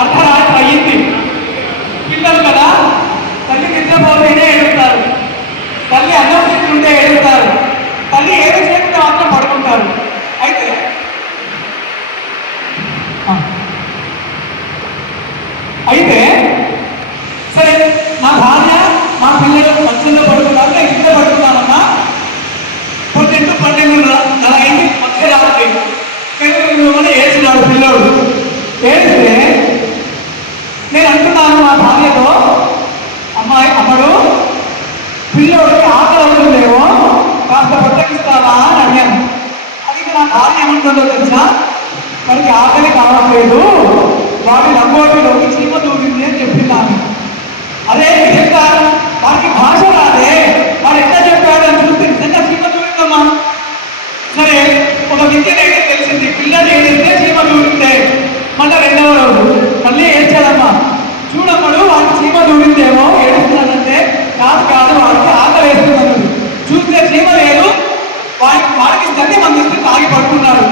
అర్ధరాత్రి అయ్యింది. పిల్లలు కదా, తల్లి నిద్రపోతేనే ఏడుస్తారు, తల్లి అన్నం తింటుంటే ఏడుస్తారు, తల్లి ఏడు చేయకుండా మాత్రం పడుకుంటారు. అయితే అయితే సరే, నా భార్య మా పిల్లలు మంచంలో పడుతున్నారు, నేను ఇంట్లో పడుతున్నానమ్మా. 12:30 అయింది మధ్యరాత్రి. ఏడ్చినాడు పిల్లోడు. ఏడిస్తే నేను అంటున్నాను మా భార్యతో, అమ్మడు పిల్లోడికి ఆకలి అవుతుందేమో, కాస్త బట్టకిస్తావా అని అడిగాను. అది నా భార్య ఏమంటుందో తెలుసా, వాడికి ఆకలి కావట్లేదు, వాడి లంగోటిలోకి చీమ దూరింది అని చెప్తున్నాను. అదే నిజంగా వాడికి భాష రాదే, వాడు ఎట్లా చెప్పాడు అని చూస్తే నిజంగా చీమ దూరిందమ్మా. సరే, ఒక విద్య అయితే తెలిసింది, పిల్లలు ఏదైతే చీమ దూరితే మళ్ళీ రెండవ రోజు మళ్ళీ ఏడ్చాడమ్మా. చూడమ్మడు వాడికి చీమ దూరిందేమో ఏడుస్తున్నాడంటే, కాదు వాడికి ఆకలి వేస్తున్నాడు. చూస్తే చీమ లేదు, వాడికి స్థితి మందిస్తే తాగి పడుకున్నాడు.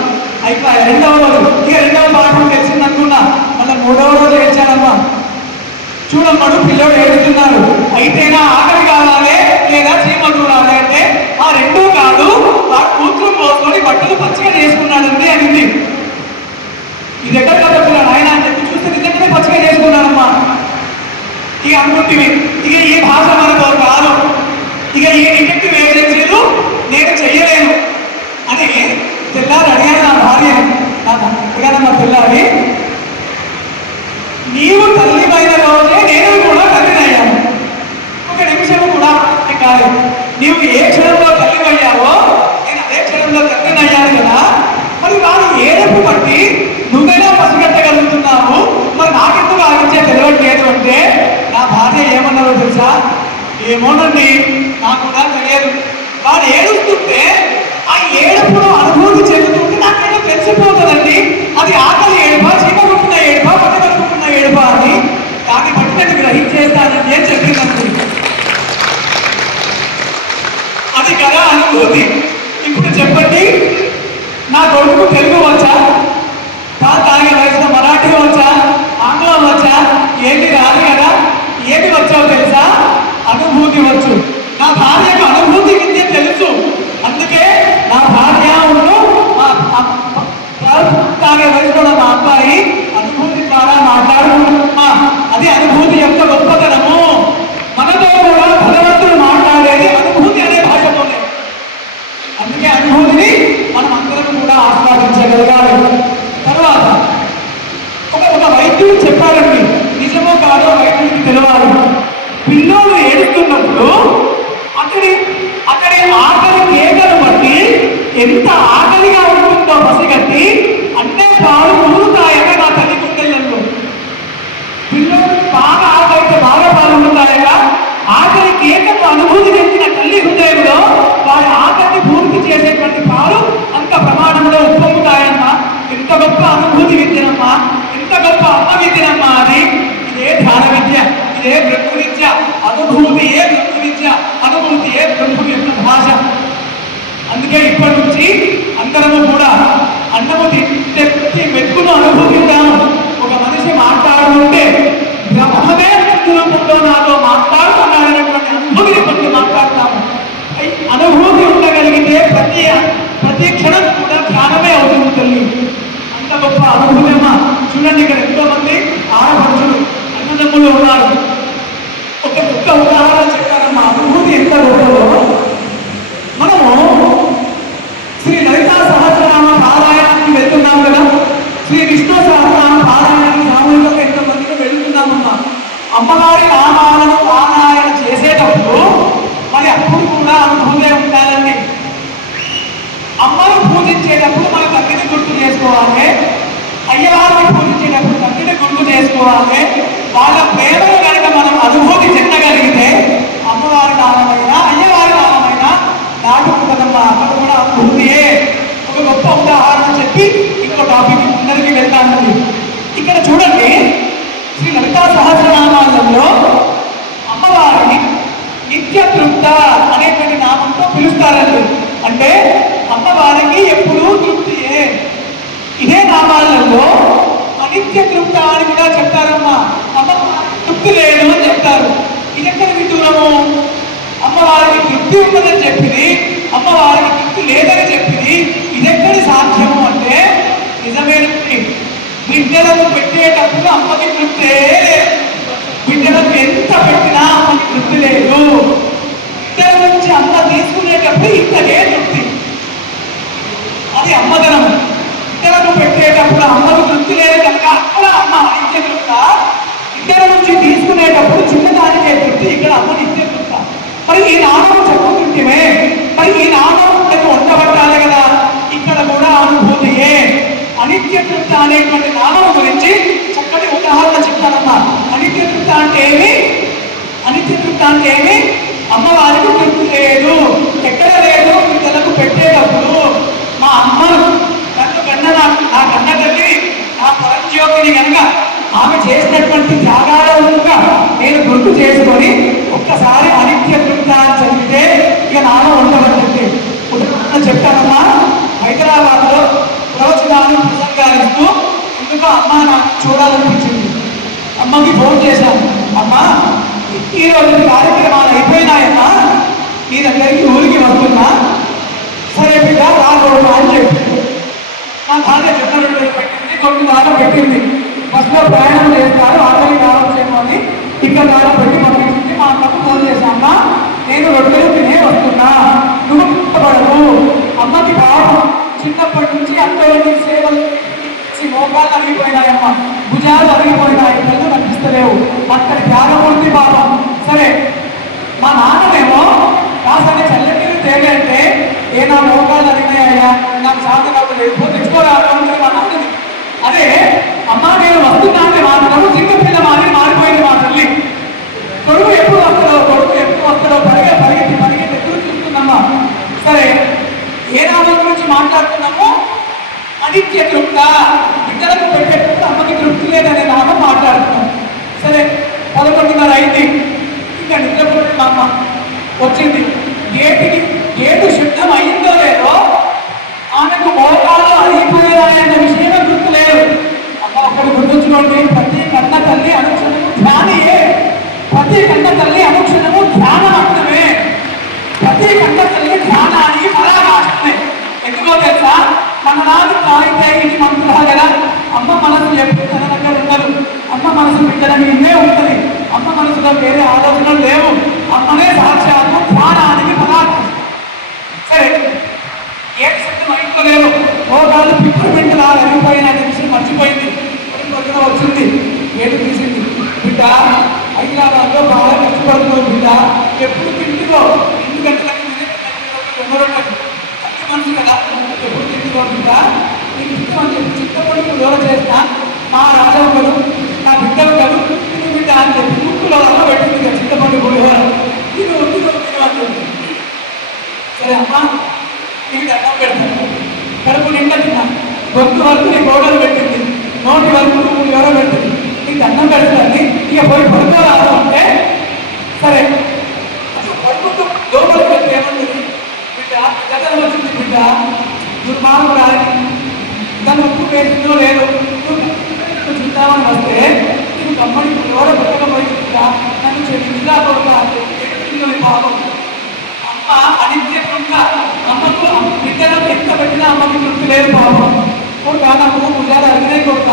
అయిపోయి రెండవ రోజు ఇక రెండవ పాఠం తెలిసింది అనుకున్నా. మళ్ళీ మూడవ రోజు ఏడ్చాడమ్మా. చూడమ్మడు పిల్లడు ఏడుస్తున్నాడు, అయితేనా ఆకలి కావాలి లేదా చీమ దూరాలి అంటే, ఆ రెండూ కాదు, వాడు కూతురు పోసుకొని బట్టలు పచ్చిగా చేసుకున్నాడండి అనింది. ఇది ఎక్కడ కలుగుతున్నాడు ఆయన అని చెప్పి చూస్తే నిజంగానే పచ్చిగా చేసుకున్నాడమ్మా. ఇక అనుకుంటుంది, ఇక ఈ భాష మనతో కాదు, ఇక ఈ డిటెక్టివ్ ఏజెన్సీలు నేను చెయ్యలేను అని తెల్లారి అడిగాను నా భార్యని. అడిగానమ్మా, తెల్లారి నీవు తల్లిమైన రోజే నేను కూడా తల్లినయ్యాను, ఒక నిమిషం కూడా కాదు. నీవు ఏ క్షణంలో తల్లివయ్యావో నేను అదే క్షణంలో తల్లినయ్యాను కదా. మరి వాడు ఏడుపు బట్టి నువ్వైనా పసిగట్టగలుగుతున్నావు, మరి నాకెందుకు ఆగించే తెలియట్లేదు అంటే, నా భార్య ఏమన్నారో తెలుసా, ఏమోనండి నాకు కూడా తెలియదు, వాడు ఏడుస్తుంటే ఆ ఏడుపును అనుభూతి చెందుతుంటే నాకేదో తెలిసిపోతుందండి, అది ఆకలి ఏడుపా, చీమ కొట్టిన ఏడుపా, పట్టు కట్టుకున్న ఏడుపా అని దాన్ని బట్టి నేను గ్రహించేస్తానని అని చెప్పిందండి. అది కదా అనుభూతి. ఇప్పుడు చెప్పండి, నా కొడుకు తెలుగు వచ్చా, తాగే వయసులో మరాఠీ వచ్చా, ఆంగ్లం వచ్చా, ఏమి రాదు కదా. ఏమి వచ్చావు తెలుసా, అనుభూతి వచ్చు. నా భార్యకు అనుభూతి విద్య తెలుసు, అందుకే నా భార్య తాగే వయసులో మా అబ్బాయి అనుభూతి ద్వారా మాట్లాడుకుంటున్నా. అది అనుభూతి యొక్క గొప్పతనము. మనతో కూడా భగవంతుడు మాట్లాడేది అనుభూతి అనే భాషతోనే. అందుకే అనుభూతిని మనం అందరం కూడా ఆస్వాదించగలగాలి. తర్వాత ఒక వైద్యుడు చెప్పాడండి, నిజమో కాదో వైద్యుడికి తెలియాలి. పిల్లలు ఏడుస్తున్నప్పుడు అక్కడి ఆకలి కేకలు బట్టి ఎంత ఆకలిగా ఉంటుందో పసిగట్టి అన్నే పాలు ఊరుతాయట నా తల్లి గుండెల్లో. పిల్లలకి బాగా ఆకలితో బాగా పాలు ఉంటాయట. ఆకలి కేకకు అనుభూతి చెందిన తల్లి హృదయంలో వారి ఆకలిని పూర్తి చేసేటువంటి పాలు అంత ప్రమాణంలో ఉప్పొంగుతాయమ్మా. ఎంత గొప్ప అనుభూతి విద్యనమ్మా, ఎంత గొప్ప అమ్మ విద్యనమ్మా అని. ఇదే ధ్యాన విద్య, ఇదే బ్రహ్మ విద్య. అనుభూతియే బ్రహ్మ విద్య, అనుభూతియే బ్రహ్మ యొక్క భాష. అందుకే ఇప్పటి నుంచి అందరము కూడా అన్నము ప్రతి మెతుకును అనుభూతిద్దాము. ఒక మనిషి మాట్లాడుతుంటే బ్రహ్మమే రూపంలో నాతో మాట్లాడుతున్నాడనేటువంటి అనుభూతిని బట్టి మాట్లాడతాము. అనుభూతి ఉండగలిగితే ప్రతి క్షణం కూడా ధ్యానమే అవుతుంది తల్లి. అంత గొప్ప అనుభూతమ్మా. చూడండి, ఇక్కడ ఎంతో మంది ఆడపడుచులు అన్నదమ్ములు ఉన్నారు. ఒక ఉదాహరణ చెప్పారమ్మా, అనుభూతి ఎంత గొప్పదో. మనము శ్రీ లలితా సహస్రనామ పారాయణానికి వెళ్తున్నాం కదా, శ్రీ విష్ణు సహస్రనామ పారాయణానికి సామూహికంగా ఎంతమందికి వెళ్తున్నామమ్మా. అమ్మవారి నామాలను పారాయణ చేసేటప్పుడు మరి అప్పుడు కూడా అనుభూతే ఉండాలండి. అమ్మను పూజించేటప్పుడు మన తల్లిని గుర్తు చేసుకోవాలి, అయ్యవారిని పూజించేటప్పుడు తల్లిని గుర్తు చేసుకోవాలి. వాళ్ళ ప్రేమను కనుక మనం అనుభూతి చెందగలిగితే అమ్మవారి నామమైనా అయ్యవారి నామమైనా దాటుకుంటుందమ్మా. అక్కడ కూడా అనుభూతియే. ఒక గొప్ప ఉదాహరణ చెప్పి ఇంకో టాపిక్ అందరికీ వెళ్తానండి. ఇక్కడ చూడండి, శ్రీ లలితా సహస్రనామాలలో అమ్మవారిని నిత్యతృప్త అనేటువంటి నామంతో పిలుస్తారండి. అంటే అమ్మవారికి ఎప్పుడూ తృప్తియే. ఇదే నామాలలో అనిత్య తృప్త అని కూడా చెప్తారు. తృప్తి ఉన్నదని చెప్పింది, అమ్మవారికి తృప్తి లేదని చెప్పింది. ఇదెక్కడి సాధ్యము అంటే నిజమేనండి. బిడ్డలకు పెట్టేటప్పుడు అమ్మకి తృప్తే లేదు. బిడ్డలకు ఎంత పెట్టినా అమ్మకి తృప్తి లేదు. బిడ్డల నుంచి అమ్మ తీసుకునేటప్పుడు ఇంతకే తృప్తి. అది అమ్మదనం. బిడ్డలకు పెట్టేటప్పుడు అమ్మకు తృప్తి లేదు కనుక అక్కడ అమ్మ నిత్య తృప్త. బిడ్డల నుంచి తీసుకునేటప్పుడు చిన్నదానికే తృప్తి, ఇక్కడ అమ్మ నిత్య తృప్త. మరి ఈ నామం చెప్పుకుంటేమే, మరి ఈ నామం ఉండబట్టాలి కదా. ఇక్కడ కూడా అనుభూతియే. అనిత్య తృప్త అనేటువంటి నామం గురించి చక్కటి ఉదాహరణ చెప్తానమ్మా. అనిత్య తృప్త అంటే ఏమి? అనిత్య తృప్త అంటే ఏమి? అమ్మవారికి తృప్తి లేదు. ఎక్కడ లేదు? బిడ్డలకు పెట్టేటప్పుడు మా అమ్మను నన్ను కన్న నా కన్న తల్లి, నా పరంజ్యోతిని కనుక ఆమె చేసినటువంటి త్యాగాలుగా నేను గుర్తు చేసుకొని ఒక్కసారి అనిత్య తృప్త అని చదివితే ఇక నామం ఉండబడుతుంది. ఉదాహరణ చెప్తానమ్మా. హైదరాబాద్లో ప్రవచనాలు ప్రసంగాలిస్తూ ఎందుకో అమ్మ నాకు చూడాలనిపించింది. అమ్మకి ఫోన్ చేశాను. అమ్మ, ఈరోజు కార్యక్రమాలు అయిపోయినాయమ్మా, నీ దగ్గరికి ఊరికి వస్తున్నా, సరే బిడ్డ రాకూడదు అని చెప్పి నా భార్య చెప్పిన పెట్టింది. 9 వారం పెట్టింది. బస్సులో ప్రయాణం చేస్తారు, ఆఖరికి రావచ్చేమో అని ఇక్కడ దాకా పెట్టి పంపించింది. మా అమ్మకు ఫోన్ చేశామ్మా, నేను రొట్టెలు తినే వస్తున్నా, నువ్వు కష్టపడదు. అమ్మకి పాపం చిన్నప్పటి నుంచి అంతవరకు సేవలు మోకాళ్ళు అరిగిపోయినాయమ్మ, భుజాలు అరిగిపోయినాయి, కళ్ళు కనిపిస్తలేవు. అక్కడి త్యాగమూర్తి పాపం. సరే, మా నాన్ననేమో కాసని చల్లనీళ్ళు తేగంటే ఏ నా మోకాళ్ళు అరిగినాయ్యా, నాకు శాత కాదు తెచ్చుకోరాదు అంటే మా నాన్నది. అదే అమ్మ నేను వస్తున్నా అంటే మాత్రం చిన్నపిల్ల మారిపోయింది మా తల్లి. కొడుకు ఎప్పుడు వస్తాడో పరిగెత్తి ఎప్పుడు చూస్తున్నామ్మా. సరే, ఏ నామం గురించి మాట్లాడుతున్నామో? అనిత్య తృప్త. బిడ్డలకు పెట్టేటప్పుడు అమ్మకి తృప్తి లేదనే నామం మాట్లాడుతున్నాం. సరే, 11:30 అయింది. ఇంకా నిద్రపోతే మా అమ్మ వచ్చింది. గేటు శుద్ధం అయిందో లేదో ఆమెకు మోకాలు అరిగిపోయాయన్న విషయమే గుర్తు లేదు. అమ్మ ఒక్కటి గుర్తుంచుకోండి, ప్రతి కన్న తల్లి అనుక్షణము ధ్యానియే. ప్రతి కన్న తల్లి అనుక్షణము ధ్యానమంతమే. ప్రతి కన్న తల్లి ధ్యానానికి పరాకాష్ఠమే. ఎందుకో తెలుసా? మన నాడు కాయితే ఇది మంత్రులా కదా. అమ్మ మనసు ఎప్పుడు తన దగ్గర ఉండదు. అమ్మ మనసు బిడ్డల మీదే ఉంటుంది. అమ్మ మనసులో వేరే ఆలోచనలు లేవు. అమ్మనే సాక్షాత్తు ధ్యానానికి పరాకాష్ఠ. సరే, ఏడు శబ్దం అయిపోలేవు. మోకాళ్ళు పిప్పమెంటలా అరిగిపోయిన విషయం మర్చిపోయింది. పొద్దున వచ్చింది, ఏడు తీసింది. బిడ్డ హైదరాబాద్లో బాగా కష్టపడుతున్నావు బిడ్డ, ఎప్పుడు తిండిలో 8 గంటలకు మనసు కదా, ఎప్పుడు తిండిలో బిడ్డ నీకు ఇష్టం అని చెప్పి చిత్తపడి దూర చేస్తా. మా రాజవకలు నా బిడ్డలు కలు తిను బిడ్డ అని చెప్పి ముక్కులో అలా పెట్టింది కదా చిత్తపడి పులిహోర. తిను అని చెప్పి సరే అమ్మా నీకు దండం పెడతాను. కడుపు నిండా తిన్నా, గొంతు వరకు నీ గోడలు పెట్టింది, నోటి వరకు పులిహోర పెట్టింది, నీకు దండం పెడతాను. ఇక పోయి పడుకోరాదు అంటే సరే అసలు పడుకుంటూ లోపల పెట్టి ఏమంటుంది? బిడ్డ గతం వచ్చింది బిడ్డ, దుర్మార్గురాలి, తను ఉప్పు వేసిందో లేదు, నువ్వు చూద్దామని వస్తే నీకు కమ్మడి పులిహోర పెట్టకపోయింది బిడ్డ, నన్ను చెల్లిందా కొడుక అంటే పాపం. అమ్మ అనిత్యంగా అమ్మకు బిడ్డలకు ఎంత పెట్టినా అమ్మకి తృప్తి లేదు పాపం. కొడుక నాకు భుజాలు అరిగినాయి కొడుక,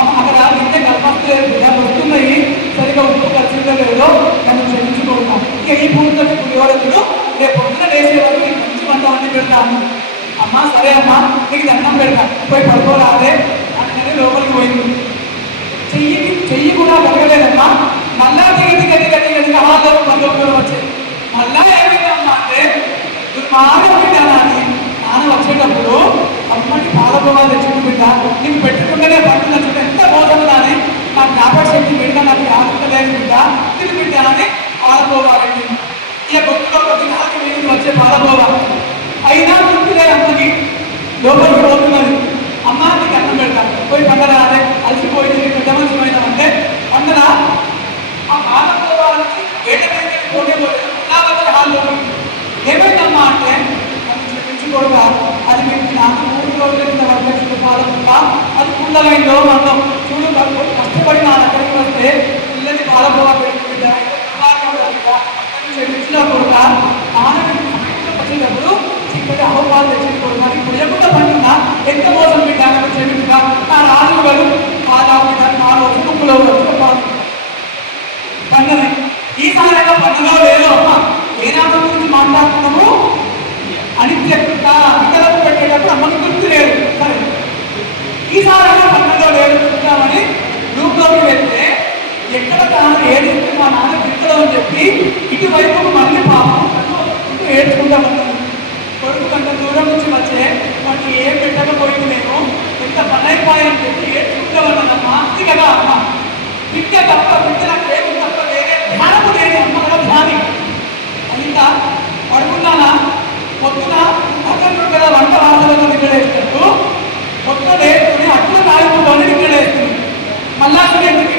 అక్కడ ఇంత కలపలేదు, భుజాలు వస్తున్నాయి, సరిగా ఉప్పు కలిసిందో లేదో నన్ను క్షమించుకోడుక. ఇక ఈ పూర్తి పులిహోరకుడు రేపు పొద్దున వేసే వరకు నీకు మంచి వంట వండి పెడతాను. అమ్మ సరే అమ్మ నీకు దండం పెడతా, పోయి పడుకోరాదే అంటే లోపలికి పోయింది. చెయ్యి కూడా కలగలేదమ్మా. మళ్ళా గది హాల్లో బంధువులు వచ్చాయి. మళ్ళా ఏమైందమ్మా అంటే దుర్మార్గం బిడ్డ నాని నాన్న వచ్చేటప్పుడు అమ్మకి పాలకోవా తెచ్చింది బిడ్డ, నీకు పెట్టుకుంటేనే పడుతున్న చూడ ఎంత మోసం నాని, నాకు జ్ఞాపక శక్తి బిడ్డ, నాకు ఆడుకోలేదు బిడ్డ, తిని బిడ్డ అని పాలకోవా పెట్టింది. ఇక గొప్పలో కొద్ది నాలుగు వీధికి వచ్చే పాలకోవా అయినా గుర్తులే అమ్మకి. లోపలికి పోతున్నది. అమ్మ నీకు అన్నం పెడతా, పోయి పండరా అదే అలసిపోయింది పెద్ద మనిషి పోయినామంటే పండరా. ఆ పాలకోవా నుంచి గేట మీద పోతే హాల్లో ఏమైందమ్మా అంటే క్షమించుకోగా అది మీకు నాకు 3 రోజుల కింద వర్షించిన పాలకుండా అది కుండలైందో మనం చూడు కష్టపడి నా దగ్గరికి వస్తే పిల్లని పాలకోవా పెట్టి క్షమించిన కొడుక నాన్నని పాలు తెచ్చుకోరు మరి పుయ్యకుండా పండుగ ఎంత మోసం పెట్టాను చెవిగా నా రాజు గారు పాదాలు పాలు వచ్చి ముక్కులో వచ్చి పాలు పండుగ ఈసారి పండుగ లేదు అమ్మ ఏ నామం గురించి మాట్లాడుతున్నాము అనిత్యకృత ఇతరులకు పెట్టేటప్పుడు అమ్మకి గుర్తు లేదు సరే ఈసారి పండుగ లేదు చూద్దామని రూమ్లోకి వెళ్తే ఎక్కడ తాను ఏడిస్తే మా నాన్న తిట్టడం అని చెప్పి ఇటువైపు మళ్ళీ పాపం ఏడ్చుకుంటామన్నాను కొడుకు కొంత దూరం నుంచి వచ్చే వాటికి ఏం పెట్టకపోయింది నేను ఎంత పని అయిపోయాయని చెప్పి ఏడ్చుకుంటామన్నానమ్మా అంతే కదా అమ్మ బిడ్డ తప్ప బిడ్డ నాకు ఏమి తప్ప వేరే ధ్యానము లేని అమ్మ కదా ధ్యాని ఇంకా పడుకున్నానా పొద్దున పక్కన కదా వంట వాసనలో నిగ్గడేసినట్టు పొద్దున లేచుకుని అట్ల కాయకుండానే నిగ్గడేస్తుంది మళ్ళా ఎందుకు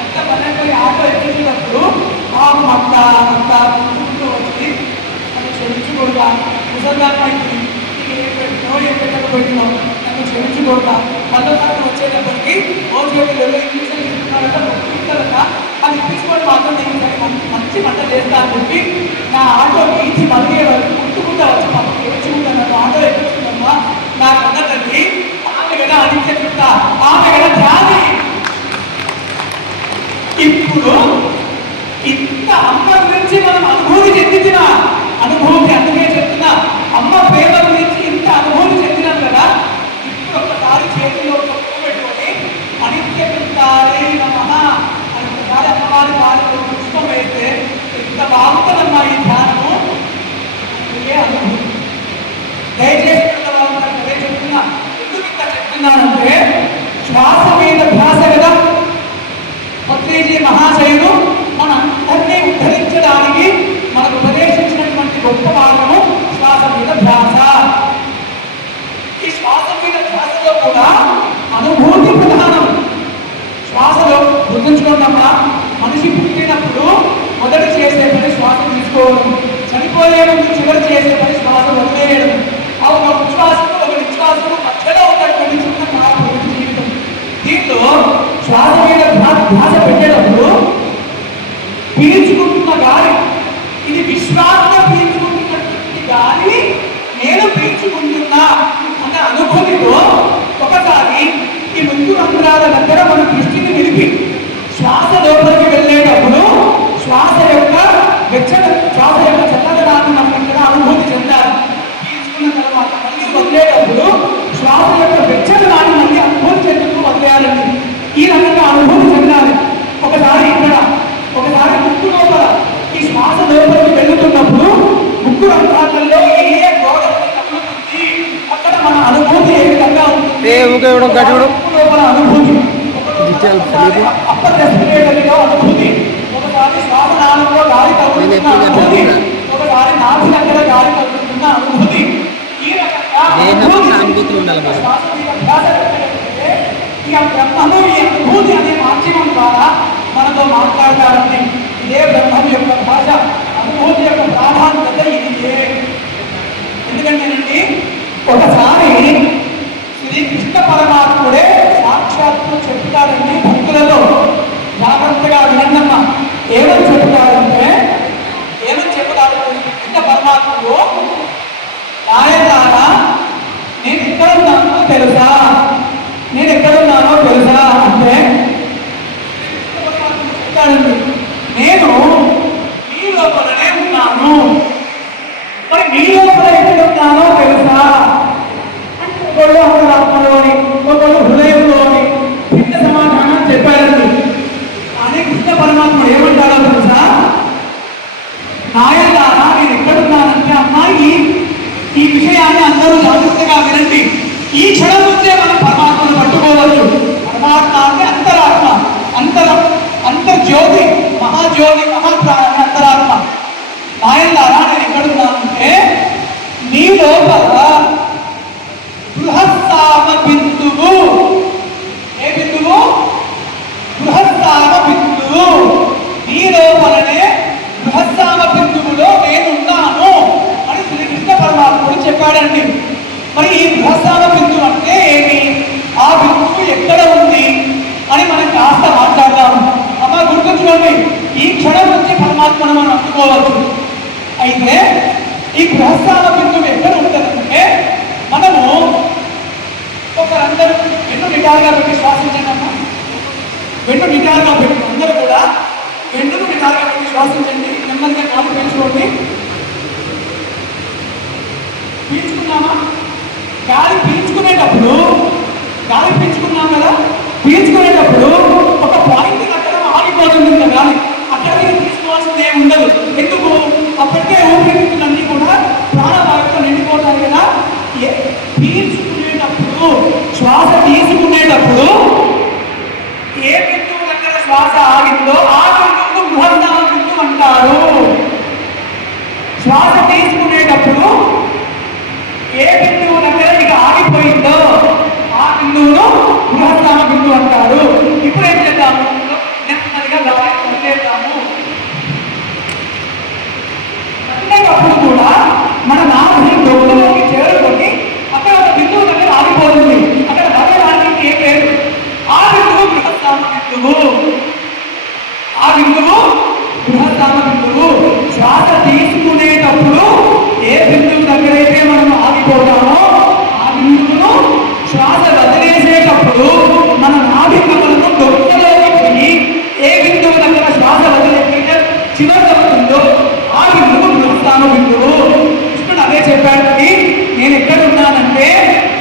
అంత పని ఆటో ఎక్కించినప్పుడు బాబు అత్త అంత వచ్చి నన్ను క్షమించకూడదా ముసల్దానం అయింది ఏం పెట్టినో ఏం పెట్టకపోయినో నన్ను క్షమించకూడదా మళ్ళీ వచ్చేటప్పటికి ఓజీలో ఇంగ్లీష్ ఇస్తున్నారట ఇస్తారట అది ఇప్పించుకొని మాత్రం నేను మంచి వంట చేస్తా అని చెప్పి నా ఆటో ఈచి మళ్ళీ వరకు ముట్టుకుంటా వచ్చి పక్కకి ఏడ్చుకుంటా నన్ను ఆటో ఎక్కించుకుందమ్మా నా కన్నతండి ఆమె కదా అనిత్యకృత ఆమె కదా ధ్యాని ఇప్పుడు ఇంత అమ్మ గురించి మనం అనుభూతి చెందించిన అనుభూతి అందుకే చెప్తున్నా అమ్మ ప్రేమ గురించి ఇంత అనుభూతి చెందినాం కదా ఇప్పుడు ఒక్కసారి చేతిలో పెట్టుకొని అనిత్యకృతాలే నమః అని ఒకసారి అమ్మవారి పాదలో పుష్పం వేస్తే ఎంత బాగుంటుందమ్మా ఈ ధ్యానము అందుకే అనుభూతి దయచేసి అదే చెప్తున్నా ఎందుకు ఇంత చెప్తున్నానంటే శ్వాస మీద ధ్యాస కదా పత్రిజీ మహాశయుడు మన అందరినీ ఉద్ధరించడానికి మనకు ఉపదేశించినటువంటి గొప్ప మార్గము శ్వాస మీద ధ్యాస ఈ శ్వాస మీద ధ్యాసలో కూడా అనుభూతి ప్రధానం శ్వాసలో గుర్తుంచుకున్నమ్మా మనిషి పుట్టినప్పుడు మొదటి చేసే పని శ్వాస తీసుకోవడం చనిపోయే ముందు చివరి చేసే పని శ్వాస వదిలేయడం ఆ ఒక ఉచ్ఛ్వాసము ఒక నిశ్వాసము మధ్యలో ఉన్నటువంటి చిన్న మార్పు జీవితం దీంట్లో శ్వాస మీద ధ్యాస పెట్టేటప్పుడు పీల్చుకుంటున్న గాలి ఇది విశ్వాసంగా పీల్చుకుంటున్నటువంటి గాలి నేను పీల్చుకుంటున్నా అన్న అనుభూతితో ఒకసారి ఈ ముక్కు రంధ్రాల దగ్గర మన దృష్టిని నిలిపి శ్వాస లోపలికి వెళ్ళేటప్పుడు శ్వాస యొక్క చల్లదనాన్ని మనం ఇక్కడ అనుభూతి చెందాలి పీల్చుకున్న తర్వాత మళ్ళీ వదిలేటప్పుడు శ్వాస యొక్క వెచ్చదనాన్ని మళ్ళీ అనుభూతి చెందుతూ వదిలేయాలండి ఈ రకంగా అనుభూతి చెందాలి ఒకసారి ఇక్కడ ఒకసారి ముక్కు లోపల ఈ శ్వాస లోపలికి వెళ్తున్నప్పుడు ముక్కు రంధ్రాలలో ఏ గోడ తగులుతుంది అక్కడ మన అనుభూతి ఏ విధంగా ఉంటుంది ముక్కు లోపల అనుభూతి అప్పర్ రెస్పిరేటరీలో అనుభూతి ఒకసారి శ్వాసనాళంలో గాలి తగులుతున్న అనుభూతి ఒకసారి నాభి దగ్గర గాలి తగులుతున్న అనుభూతి ఈ రకంగా శ్వాస మీద ధ్యాస పెట్టే ఈ బ్రహ్మము ఈ అనుభూతి అనే మాధ్యమం ద్వారా మనతో మాట్లాడతారండి ఇదే బ్రహ్మం యొక్క భాష అనుభూతి యొక్క ప్రాధాన్యత ఇదే ఎందుకంటేనండి ఒకసారి శ్రీకృష్ణ పరమాత్ముడే సాక్షాత్తు చెప్తారండి భక్తులలో జాగ్రత్తగా వినండమ్మా ఏమని చెప్తారంటే కృష్ణ పరమాత్ముడు నాయనారా నేను ఎక్కడున్నానో తెలుసా అంటే చెప్తాడండి నేను మీ లోపలనే ఉన్నాను మరి మీ లోపల ఎక్కడున్నానో తెలుసా అంటే ఒకళ్ళు అంతరాత్మలోని ఒకళ్ళు హృదయంలోని భిన్న సమాధానం చెప్పారండి కానీ కృష్ణ పరమాత్ముడు ఏమంటారో తెలుసా నాయనారా నేను ఎక్కడున్నానంటే అమ్మాయి ఈ విషయాన్ని అందరూ జాగ్రత్తగా వినండి ఈ క్షణం నుంచే మనం పరమాత్మను పట్టుకోవచ్చు పరమాత్మ అంటే అంతరాత్మ అంతర్జ్యోతి మహాజ్యోతి మహాప్రాణ అంతరాత్మ నాయనారా నేను ఎక్కడున్నానంటే నీ లోపల బృహత్సామ బిందువు ఏ బిందువు బృహత్సామ బిందువు నీ లోపలనే బృహత్సామ బిందువులో నేనున్నాను అని శ్రీకృష్ణ పరమాత్ముడు చెప్పాడండి మరి ఈ బృహత్సామ బిందువు అంటే ఏమి ఆ బిందువు ఎక్కడ ఉంది అని మనం కాస్త మాట్లాడదాం అమ్మ గుర్తుంచుకోండి ఈ క్షణం నుంచి పరమాత్మను మనం అందుకోవచ్చు అయితే ఈ బృహస్సామ బిందువు ఎక్కడ ఉంటుందంటే మనము ఒకరందరూ వెన్ను నిటారుగా పెట్టి శ్వాసించండి అమ్మా. వెన్ను నిటారుగా పెట్టి అందరూ కూడా వెన్నును నిటారుగా పెట్టి శ్వాసించండి. నెమ్మదిగా కాలు పీల్చుకోండి. పీల్చుకున్నామా? గాలి పీల్చుకున్నాం కదా, పీల్చుకునేటప్పుడు ఒక పాయింట్ అక్కడ ఆగిపోతుంది కదా గాలి. అక్కడ మీరు తీసుకోవాల్సింది ఏమి ఉండదు. ఎందుకు? అప్పటికే ఊపిరితిత్తులన్నీ కూడా ప్రాణవాయువుతో నిండిపోతాయి కదా. పీల్చుకునేటప్పుడు శ్వాస తీసుకునేటప్పుడు ఏ బిందువు దగ్గర శ్వాస ఆగిందో ఆ బిందువును బృహస్సామ బిందువు అంటారు. శ్వాస తీసుకునేటప్పుడు ఏ బిందువు దగ్గర ఇక ఆగిపోయిందో ఆ బిందువును బృహస్సామ బిందువు అంటారు. ఇప్పుడు ఏం చేద్దాము? నెమ్మదిగా గాలి వదిలేద్దాము. వదిలేటప్పుడు కూడా మన నాభి డొక్కులోకి చేరుకొని అక్కడ ఒక బిందువు దగ్గర ఆగిపోతుంది. అక్కడ వదలడానికి ఏం లేదు. ఆ బిందువు బృహస్సామ బిందువు. ఆ బిందువు బృహస్సామ బిందువు. శ్వాస తీసుకునేటప్పుడు ఏ బిందువు దగ్గరైతే మనం ఆగిపోతామో ఆ బిందువును, శ్వాస వదిలేసేటప్పుడు మన నాభి కమలను డొక్కలోకి పోయి ఏ బిందువు దగ్గర శ్వాస వదిలేస్తే చివరిదవుతుందో ఆ బిందువు బృహస్సామ బిందువు. కృష్ణుడు అదే చెప్పాడు. నేను ఎక్కడ ఉన్నానంటే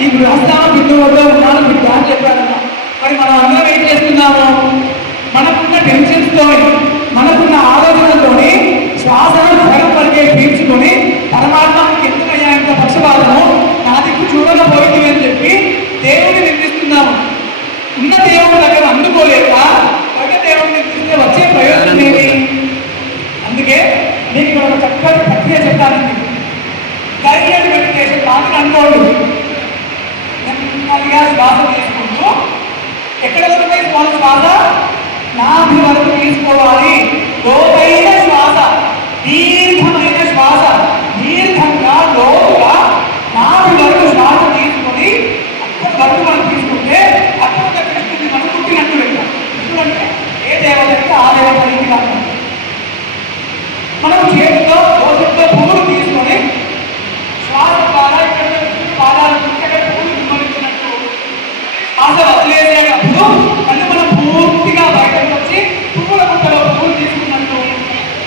ఈ బృహస్సామ బిందువు వద్ద ఉన్నాను బిడ్డ అని చెప్పాడన్న. మరి మనం అందరం ఏం చేస్తున్నాము? మనకున్న టెన్షన్స్తో, మనకున్న ఆలోచనలతో శ్వాసను సగం వరకే పీల్చుకొని పరమాత్మకి ఎందుకయ్యా ఇంత పక్షపాతము, నా దిక్కు చూడకపోయింది అని చెప్పి దేవుడిని నిందిస్తున్నాము. ఉన్న దేవుడి దగ్గర అందుకోలేక బయట దేవుడిని నిందిస్తే వచ్చే ప్రయోజనం ఏమి? అందుకే నేను ఇక్కడ ఒక చక్కటి ప్రక్రియ చెప్తానండి. గైడెడ్ మెడిటేషన్ మాకు అనుకోండి. నెమ్మదిగా శ్వాస తీసుకుంటూ ఎక్కడ వరకు పోవాలి? శ్వాస నాభి వరకు తీసుకోవాలి. లోతైన శ్వాస, దీర్ఘమైన శ్వాస, దీర్ఘంగా లోతుగా నాభి వరకు శ్వాస తీసుకొని అక్కడ వరకు మనం తీసుకుంటే అక్కడ కృష్ణుడిని మనం పుట్టినట్టు లెక్క. కృష్ణుడంటే ఏ దేవత అయితే ఆ దేవత ఇంటికి రావాలి. మనం చేతితో దోషంతో పువ్వులు తీసుకొని శ్వాస ద్వారా ఇక్కడ పాదాలు ఇక్కడ పువ్వులు విమరించినట్టు శ్వాస వదిలేసేటప్పుడు మళ్ళీ మనం పూర్తిగా బయటకు వచ్చి పువ్వుల గుట్టలో పువ్వులు తీసుకున్నట్టు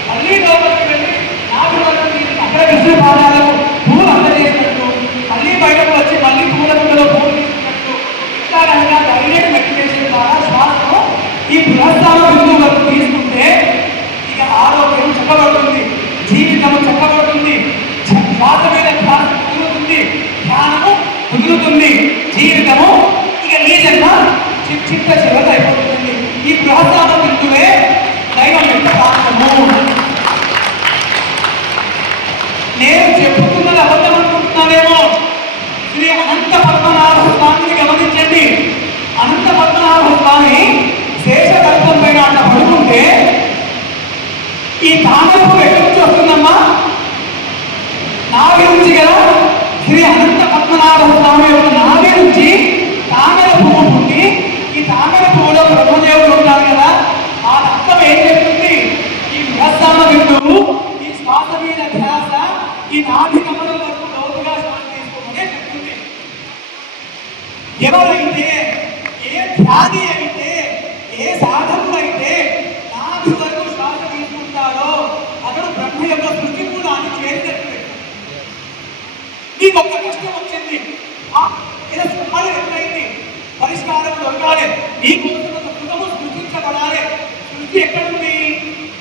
మళ్ళీ లోపలికి వెళ్ళి నాభి వరకు అక్కడ కృష్ణ పాదాలకు పువ్వులు అందజేసినట్టు మళ్ళీ బయటకు వచ్చి మళ్ళీ పువ్వుల గుట్టలో పువ్వులు తీసుకున్నట్టు ఇట్లాగా గైడెడ్ మెడిటేషన్ ద్వారా శ్వాసను ఈ బృహస్సామ బిందువు వరకు తీసుకుంటే ఇక ఆరోగ్యం చక్కబడుతుంది, జీవితం చక్కబడుతుంది, శ్వాస మీద ధ్యాస కుదురుతుంది, ధ్యానము కుదురుతుంది, జీవితము ఇక ఈ జన్మ చిత్త చివరి అయిపోతుంది. ఈ బృహస్సామ బిందువే దైవం యొక్క పాత్రము. నేను చెప్పుకున్నది అబద్ధం అనుకుంటున్నానేమో. శ్రీ అనంత పద్మనాభ స్వామిని గమనించండి. అనంత పద్మనాభ స్వామి శేషకల్పం పైన అట్లా పడుకుంటే ఈ తామరపు ఎక్కడి నుంచి వస్తుందమ్మా? నాభి నుంచి కదా. శ్రీ అనంత పద్మనాభ స్వామి యొక్క నాభి నుంచి తామర పువ్వు పుట్టి ఈ తామర పువ్వులో బ్రహ్మదేవుడు ఉంటారు కదా. ఆ రక్తం ఏం చెప్తుంది? ఈ బృహస్సామ బిందువు ఈ శ్వాస మీద ధ్యాస ఈ నాభి కమలం వరకు లోతుగా శ్వాస తీసుకోమని చెప్తుంది. ఎవరైతే, ఏ ధ్యాని అయితే, ఏ సాధకుడు అయితే నాభి వరకు శ్వాస తీసుకుంటారో అతడు బ్రహ్మ యొక్క సృష్టి మూలాన్ని చేరినట్టు. నీకు ఒక్క కష్టం వచ్చింది, ఎక్కడైంది పరిష్కారం దొరకాలి, నీకోసం ఒక సుఖము సృష్టించబడాలి. సృష్టి ఎక్కడుంది?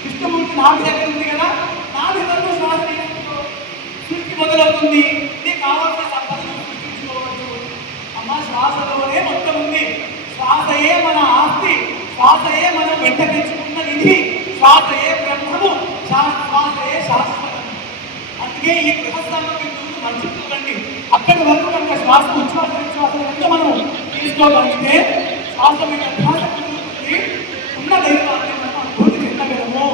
విష్ణుమూర్తి నాభి దగ్గర ఉంది కదా. నాభి వరకు శ్వాస తీసుకుంటూ సృష్టి మొదలవుతుంది. నీకు కావాల్సిన సంపదను సృష్టించుకోవచ్చు. అమ్మ శ్వాసలోనే మొత్తం ఉంది. శ్వాసయే మన ఆస్తి, శ్వాసయే మనం వెంట తెచ్చుకున్న నిధి, శ్వాసయే బ్రహ్మము, శ్వాసయే శాశ్వతం. అందుకే ఈ బృహస్సామ బిందువును మర్చిపోకండి. అక్కడి వరకు కనుక శ్వాస ఉచ్ఛ్వాస విశ్వాస కనుక మనం తీసుకోగలిగితే శ్వాస మీద ధ్యాస కుదురుతుంది. ఉన్న దైవాన్ని మనం అనుభూతి చెందగలము.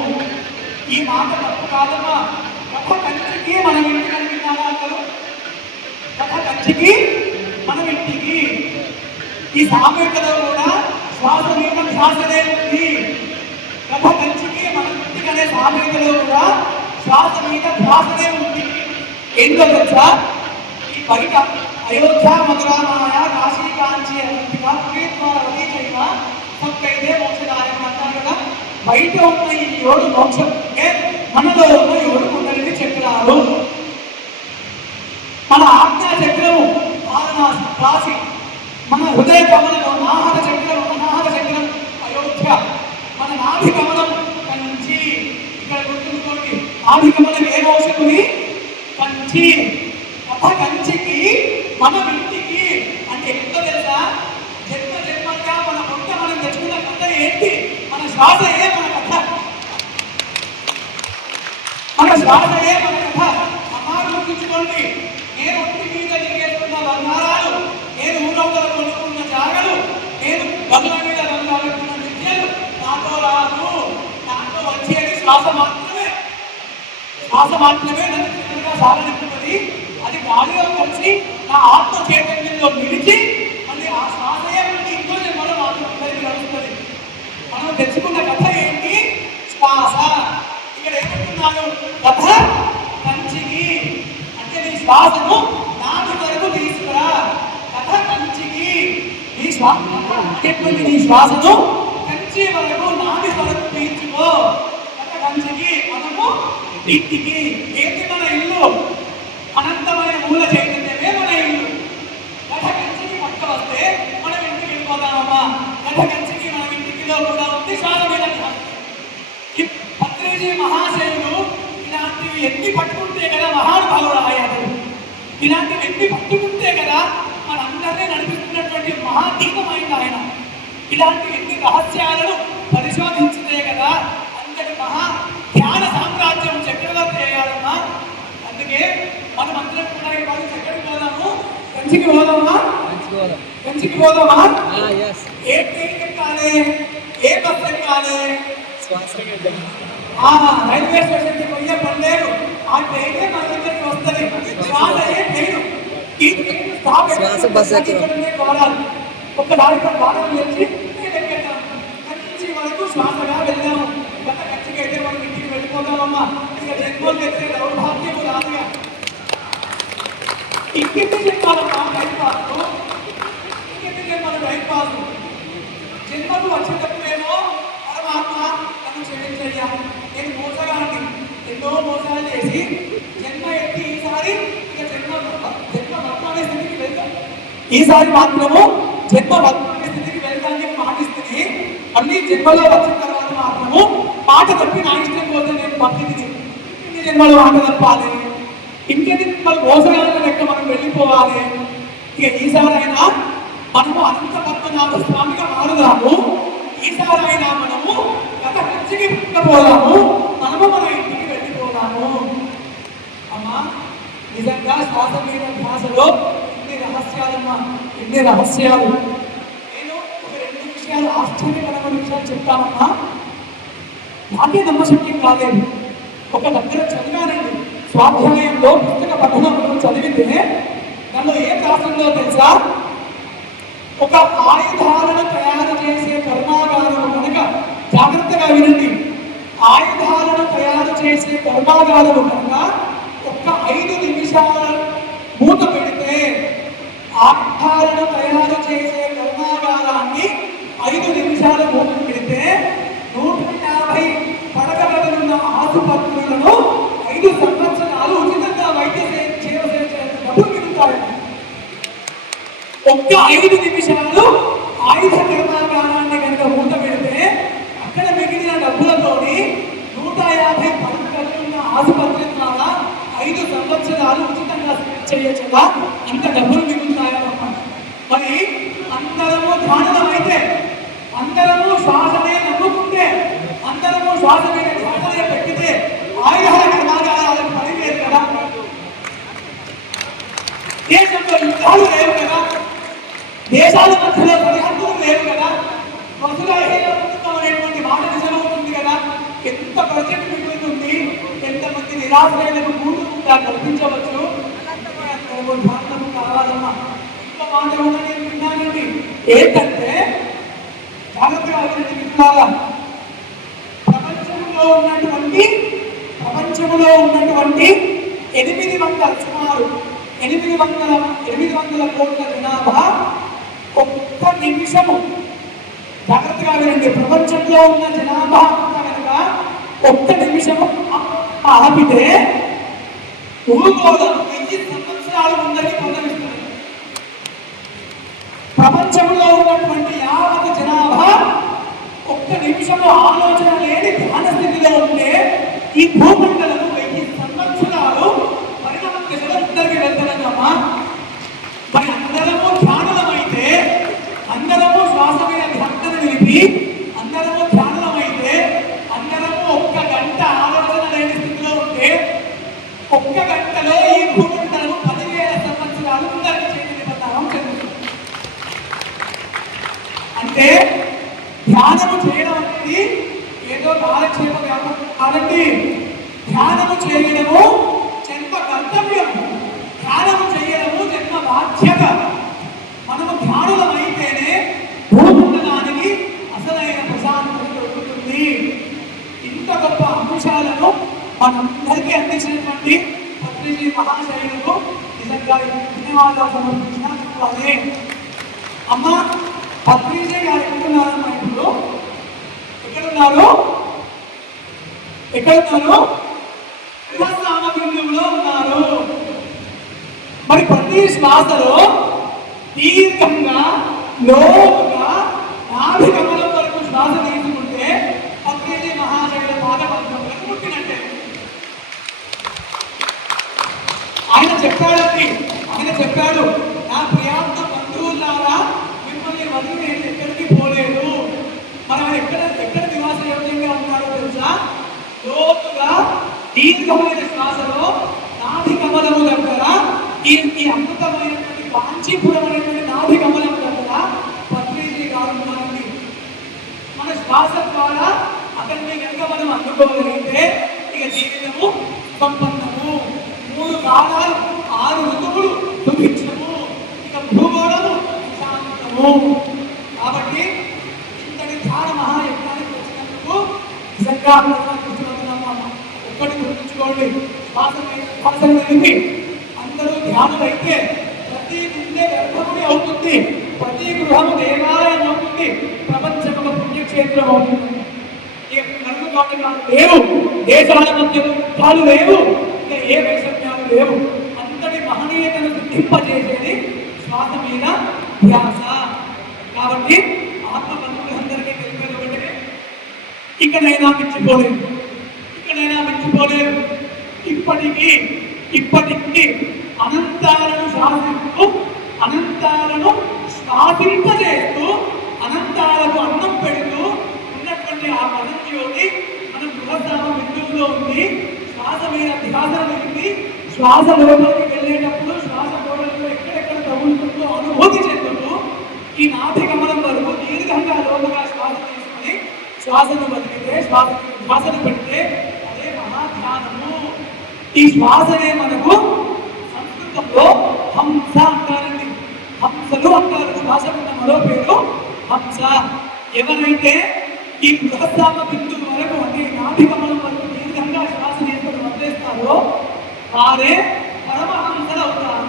ఈ మాట తప్పు కాదమ్మా. కథ కంచికి మనం ఇంటికి అనిపించాలా అంటారు? కథ కంచికి మనం ఇంటికి. ఈ సామెతలో కూడా శ్వాస మీద ధ్యాసనే ఉంది. కథ కంచికి మనం ఇంటికి అనే సామెతలో కూడా శ్వాస మీద ధ్యాసనే ఉంది. ఏంటో తెలుసా? ఈ బయట అయోధ్య మధురామాయ కాశీ కాంచి అవంతిక పురీద్వారవతి చైవ సక్కైతే మోక్షదాయకం అంటారు కదా. బయట ఉన్న ఈ 7 మోక్షం అంటే మనలో ఉన్న 7 కుండలిని చక్రాలు. మన ఆజ్ఞా చక్రము వారణాసి కాశీ, మన హృదయ కమలము నాహత చక్రం అనాహత చక్రం అయోధ్య, మన నాభి కమలం కంచి. ఇక్కడ గుర్తుంచుకోండి, నాభి కమలం ఏ మోక్షకుని? కంచి. కథ కంచికి మన ఇంటికి అంటే ఎంతో తెలుసా? జన్మ జన్మలుగా మన పుట్ట మనం తెచ్చుకున్న కథ ఏంటి? మన శ్వాసయే మన కథ, మన శ్వాసయే మన కథ. అమ్మారు గుర్తుంచుకోండి, నేను ఒంటి మీద దిగేస్తున్న బంగారాలు, నేను ఊరవతల కొనుక్కున్న జాగలు, నేను బదుల మీద రంగాలున్న విద్యలు నాతో రాదు, నాతో వచ్చేది శ్వాస మాత్రమే. శ్వాస మాత్రమే నన్ను చిన్నగా సాగనిస్తున్నది. అది గాలిలో కలిసి నా ఆత్మ చైతన్యంలో నిలిచి మళ్ళీ ఆ శ్వాసయే మళ్ళీ ఇంకో జన్మలో మాత్రం నడుస్తుంది. మనం తెచ్చుకున్న కథ ఏంటి? శ్వాస. ఇక్కడ ఏమంటున్నాను? కథ కంచికి అంటే నీ శ్వాసను నాటి వరకు తీసుకురా. కథ కంచికి నీ శ్వాస నీ శ్వాసను కంచి వరకు నాటి వరకు తీర్చుకో. కథ కంచికి మనము ఇంటికి. ఏంటి మన ఇల్లు? అనంతమైన మూల చైతన్యమే మన ఇల్లు. కథ కంచికి పక్క వస్తే మనం ఇంటికి వెళ్ళిపోతామమ్మా. కథ కంచికి మన ఇంటికిలో కూడా ఉంది శ్వాస మీద. పత్రిజీ మహాశయుడు ఇలాంటివి ఎన్ని పట్టుకుంటే కదా మహానుభావుడు అయ్యాడు. ఇలాంటివి ఎన్ని పట్టుకుంటే కదా మనందరినీ నడిపిస్తున్నటువంటి మహాదీపమైంది ఆయన. ఇలాంటి ఎన్ని రహస్యాలను పరిశోధించితే కదా అంతటి మహా ధ్యాన సామ్రాజ్యం చక్రవర్తి అయ్యాడమ్మా. అందుకే మనం అందరం కూడా ఈ రోజు ఎక్కడికి పోదాము? కంచికి పోదామా? కంచికి పోదామా? ఏ ట్రైన్ ఎక్కాలి? ఏ బస్ ఎక్కాలి? రైల్వే స్టేషన్కి పోయే పని లేదు. ఆ ట్రైనే మన దగ్గరికి వస్తుంది. శ్వాసయే ట్రైన్. ఈ ట్రైన్ వాడాలి. ఒక్కసారి వాడడం చేసి కంచి వరకు శ్వాసగా వెళ్దాము. గత కంచికి అయితే మనం ఇంటికి వెళ్ళిపోతామమ్మా. ఇక జన్మలు ఎత్తే దౌర్భాగ్యము రాదుగా. ఇంకెందుకు చెప్పాలమ్మా బైపాస్? ఇంకెందుకు చెప్పాలి బైపాస్? జన్మకు వచ్చేటప్పుడేమో పరమాత్మ నన్ను క్షమించయ్యా, నేను మోసగాన్ని, ఎన్నో మోసాలు చేసి జన్మ ఎత్తి ఈసారి ఇక జన్మ వర్తమాన స్థితికి వెళ్తాను. ఈసారి మాత్రము జన్మ వర్తమాన స్థితికి వెళ్తానికి మాటిస్తుంది. మళ్ళీ జన్మలో వచ్చిన తర్వాత మాత్రము మాట తప్పి నా ఇష్టం పోతే నేను పంపిణీ ఇన్ని జన్మలో మాట తప్పాలి, ఇంకెన్ని జన్మలు మోసగాళ్ళ లెక్క మనం వెళ్ళిపోవాలి. ఇక ఈసారైనా మనము అనంత పద్మనాభ స్వామిగా మారుదాము. ఈసారైనా మనము గత కంచికి పుట్టపోదాము. మనము మన ఇంటికి వెళ్ళిపోదాము. అమ్మా నిజంగా శ్వాస మీద ధ్యాసలో ఇన్ని రహస్యాలమ్మా, ఇన్ని రహస్యాలు. నేను ఒక 2 విషయాలు ఆశ్చర్యకరమైన విషయాలు చెప్తానమ్మా. నాకే నమ్మశక్యం కాలేదు. ఒక దగ్గర చదివానండి, స్వాధ్యాయంలో పుస్తక పఠనంలో చదివితే దానిలో ఏం రాసిందో తెలుసా? ఒక ఆయుధాలను తయారు చేసే కర్మాగారం కనుక, జాగ్రత్తగా వినండి, ఆయుధాలను తయారు చేసే కర్మాగారం కనుక ఒక్క 5 నిమిషాల మూత పెడితే, ఆయుధాలను తయారు చేసే కర్మాగారాన్ని 5 నిమిషాల మూత పెడితే 150 పడక గదులున్న ఆసుపత్రులను 5 సంవత్సరాలు ఉచితంగా వైద్య సేవ చేసేంత డబ్బులు మిగులుతాయి. ఒక్క 5 నిమిషాలు ఆయుధ కర్మాగారాన్ని కనుక మూత పెడితే అక్కడ మిగిలిన డబ్బులతోని 150 పడక గదులున్న ఆసుపత్రి ద్వారా 5 సంవత్సరాలు ఉచితంగా చేయొచ్చుగా. అంత డబ్బులు మిగులుతాయన్నమాట. మరి అందరము ధ్యానమైతే, అందరము శ్వాసనే నమ్ముకుంటే, అందరము శ్వాస మీద శ్వాసనే పెట్టితే ఆయుధాల కర్మాగారాలకు పని లేదు కదా. దేశంలో యుద్ధాలు లేవు కదా, దేశాల మధ్యలో సరిహద్దులు లేవు కదా, వసుల అనేటువంటి మాట నిజమవుతుంది కదా. ఎంత బడ్జెట్ మిగులుతుంది, ఎంతమంది నిరాశ్రయులకు పూర్తిగా కల్పించవచ్చు. ధ్యానము కావాలమ్మా. ఇంకో మాట కూడా నేను విన్నానండి, ఏంటంటే జాగ్రత్తగా మిత్రులారా, ప్రపంచంలో ఉన్నటువంటి 800 సుమారు 800 కోట్ల జనాభా ఒక్క నిమిషము, జాగ్రత్తగా వినండి, ప్రపంచంలో ఉన్న జనాభా అంతా కనుక ఒక్క నిమిషము ఆపితే భూగోళం 1000 సంవత్సరాల ముందరికి పొందవిస్తుంది. ప్రపంచంలో ఉన్నటువంటి యావత్ జనాభా ఒక్క నిమిషము ఆలోచన లేని ధ్యాన స్థితిలో ఉంటే ఈ భూమండలము 1000 సంవత్సరాలు పరిణామ దశలో ముందరికి వెళ్తారమ్మా. మరి అందరము ధ్యానులమైతే, అందరము శ్వాస మీద ధ్యానం నిలిపి అందరము ధ్యానులమైతే, అందరము ఒక్క గంట ఆలోచన లేని స్థితిలో ఉంటే ఒక్క గంటలో ఈ భూమండలము 10,000 సంవత్సరాలు ముందరికి చేరుకుంటాం చెందుతుంది. అంటే ధ్యానము చేయడం అనేది ఏదో కాలక్షేప వ్యాపకం కాదండి. ధ్యానము చేయడము జన్మ కర్తవ్యము, ధ్యానము చేయడము జన్మ బాధ్యత. మనము ధ్యానులం అయితేనే భూమండలానికి అసలైన ప్రశాంతత దొరుకుతుంది. ఇంత గొప్ప అంశాలను మనందరికీ అందించినటువంటి పత్రిజీ మహాశైలకు నిజంగా ధన్యవాదాలు సమర్పించినారు. అమ్మ పత్రిజీ గారు ఎక్కడున్నారమ్మా? ఇప్పుడు ఎక్కడున్నారు? బిందువులో ఉన్నారు. మరి ప్రతి శ్వాసలో దీర్ఘంగా లోతుగా నాభి కమలం వరకు శ్వాస తీసుకుంటే పత్రిజీ మహాశైల పాదపద్మములకు పుట్టినట్టే. ఆయన చెప్పాడు, నా ప్రియాత్మ బంధువులారా, మిమ్మల్ని వదిలి నేను ఎక్కడికి పోలేదు. మరి ఆయన ఎక్కడ నివాస యోగ్యంగా ఉన్నారో తెలుసా? లోతుగా దీర్ఘమైన శ్వాసలో నాభి కమలము దగ్గర, ఈ అద్భుతమైనటువంటి కాంచీపురమైనటువంటి నాభి కమలము దగ్గర పత్రిజీ గారు ఉన్నారండి. మన శ్వాస ద్వారా అతన్ని కనుక మనం అందుకోగలిగితే ఇక జీవితము సంపన్నము. 3 కాలాలు 6 ఋతువులు సుభిక్షము, ఇక భూగోళము శాంతము. కాబట్టి ఇంతటి ధ్యాన మహాయజ్ఞానికి వచ్చినందుకు నిజంగా ఒక్కటి గుర్తుంచుకోండి, శ్వాసను నిలిపి అందరూ ధ్యానులైతే ప్రతి గుండె గర్భముడి అవుతుంది, ప్రతి గృహము దేవాలయం అవుతుంది, ప్రపంచం ఒక పుణ్యక్షేత్రం అవుతుంది. లేవు, దేశాల మధ్య యుద్ధాలు లేవు, ఏ వైషమ్యాలు లేవు. అంతటి మహనీయతను సిద్ధింపజేసేది శ్వాస మీద ధ్యాస. కాబట్టి ఆత్మబంధువులందరికీ తెలిపేది ఒకటే, ఇక్కడైనా మించిపోలేదు. ఇప్పటికీ అనంతాలను శ్వాసింపజేస్తూ అనంతాలకు అన్నం పెడుతూ ఉన్నటువంటి ఆ పరంజ్యోతి మన బృహత్తామ బిందువులో ఉంది. శ్వాస మీద ధ్యాస నిలిపి శ్వాస లోపలికి వెళ్ళేటప్పుడు శ్వాస గోడల్లో ఎక్కడెక్కడ తగులుతుందో అనుభూతి చెందుతూ ఈ నాభి గమనం వరకు దీర్ఘంగా లోపగా శ్వాస తీసుకుని శ్వాసను వదిలితే, శ్వాసను పెడితే అదే మహాధ్యానము. ఈ శ్వాసనే మనకు సంస్కృతంలో హంస అంటారండి. హంసలు అంటారు. శ్వాసకున్న మరో పేరు హంస. ఎవరైతే ఈ బృహత్తామ బిందువు వరకు అంటే నాభి గమనం వరకు దీర్ఘంగా శ్వాస తీసుకుని వదిలేస్తారో వారే పరమహంసలు అవుతారు.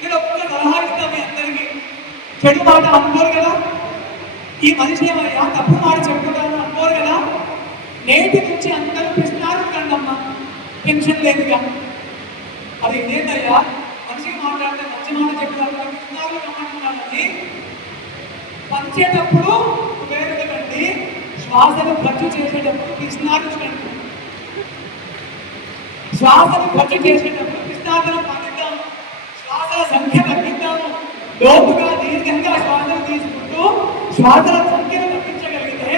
నేను ఒక్క సలహా ఇస్తాను మీ అందరికీ. చెడు మాట అనుకోరు కదా, ఈ మనిషి ఏమయ్యా తప్పు మాట చెప్పుకుంటాను అనుకోరు కదా. నేటి నుంచి అందరూ కృష్ణారు కండమ్మా, టెన్షన్ లేదుగా. అది ఇదేంటయ్యా, మనిషికి మాట్లాడితే మంచి మాట చెప్తారు కృష్ణాలు కమ్మంటున్నారని పంచేటప్పుడు వేరుడు కండి, శ్వాసను ఖర్చు చేసేటప్పుడు కృష్ణార్జునండి. శ్వాసను ఖర్చు చేసేటప్పుడు కృష్ణార్జునం పాటిద్దాము, శ్వాసల సంఖ్య తగ్గిద్దాము. లోతుగా దీర్ఘంగా శ్వాసను తీసుకుంటూ శ్వాసల సంఖ్యను తగ్గించగలిగితే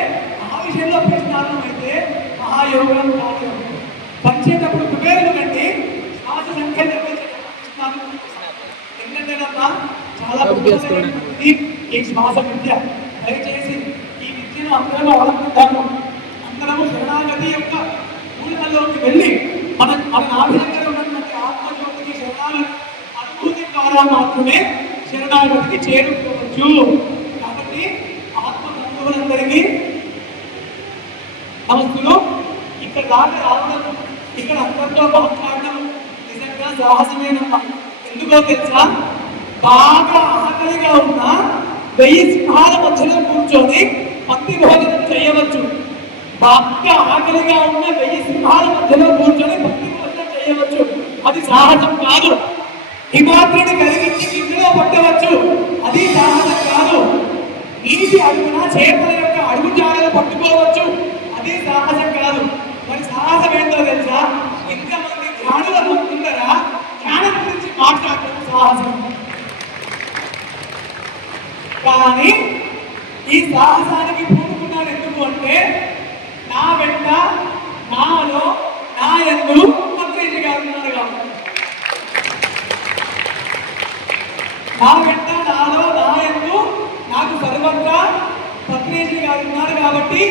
ఆ విషయంలో కృష్ణార్జునం అయితే మహాయోగం కాదు. పంచేటప్పుడు కుబేరుడు కండి, శ్వాస సంఖ్య తగ్గించేటప్పుడు కృష్ణార్జునం. ఎందుకంటేనమ్మా చాలా గొప్పది ఈ శ్వాస విద్య. దయచేసి ఈ విద్యను అందరూ అవలంబిద్దాము. అందరము శరణాగతి యొక్క మూలలోకి వెళ్ళి మన నాభినంగా ఉన్నటువంటి ఆత్మజ్యోతికి అనుభూతి ద్వారా మాత్రమే శరణాగతికి చేరుకోవచ్చు. కాబట్టి ఆత్మ బంధువులందరికీ నమస్సులు. దాకా రావడం, ఇక్కడ అందరితో మాట్లాడడం నిజంగా సాహసమేనమ్మా. ఎందుకో తెలుసా, బాగా ఆకలిగా ఉన్న 1000 సింహాల మధ్యలో కూర్చొని పంక్తి భోజనం చేయవచ్చు. బాగా ఆకలిగా ఉన్న 1000 సింహాల మధ్యలో కూర్చొని పంక్తి భోజనం చేయవచ్చు. అది సాహసం కాదు. హిమాద్రిని కలిగించి గిన్నెలో పట్టవచ్చు. అది సాహసం కాదు. నీటి అడుగున చేపల యొక్క అడుగు జాడలు పట్టుకోవచ్చు. అది సాహసం కాదు. మరి సాహసం ఏంటో తెలుసా, ఇంతమంది జ్ఞానుల ముందర జ్ఞానం గురించి మాట్లాడటం సాహసం. కానీ ఈ సాహసానికి పూనుకున్నారు ఎందుకు అంటే, నా వెంట నాలో నా యందు పత్రిజీ గారు ఉన్నారు కాబట్టి. నా వెంట నాలో నా యందు నాకు సర్వత్రా పత్రిజీ గారు ఉన్నారు కాబట్టి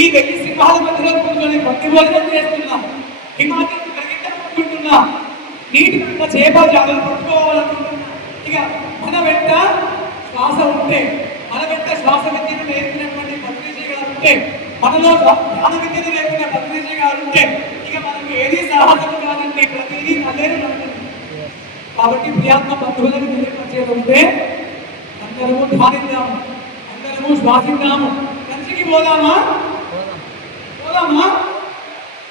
ఈ 1000 సింహాల మధ్యలో కూర్చొని భక్తి భోజనం చేస్తున్నా, హిమాచల్ కలిగించుకుంటున్నా, నీటి వెంట చేపల జాగ్రత్త పట్టుకోవాలనుకుంటున్నా. ఇక మన వెంట శ్వాస ఉంటే, మన వెంట శ్వాస విద్యను నేర్పినటువంటి పత్రిజీ గారు ఉంటే, మనలో జ్ఞాన విద్యను నేర్పిన పత్రిజీ గారు ఉంటే, ఇక మనకు ఏది సాహసం కాదండి, ప్రతిదీ నల్లేరు ఉంటుంది. కాబట్టి ప్రియాత్మ బంధువులకు తెలియపరిచేదంటే అందరము ధ్యానిద్దాము, అందరము శ్వాసిద్దాము. కంచికి పోదామా? పోదామా?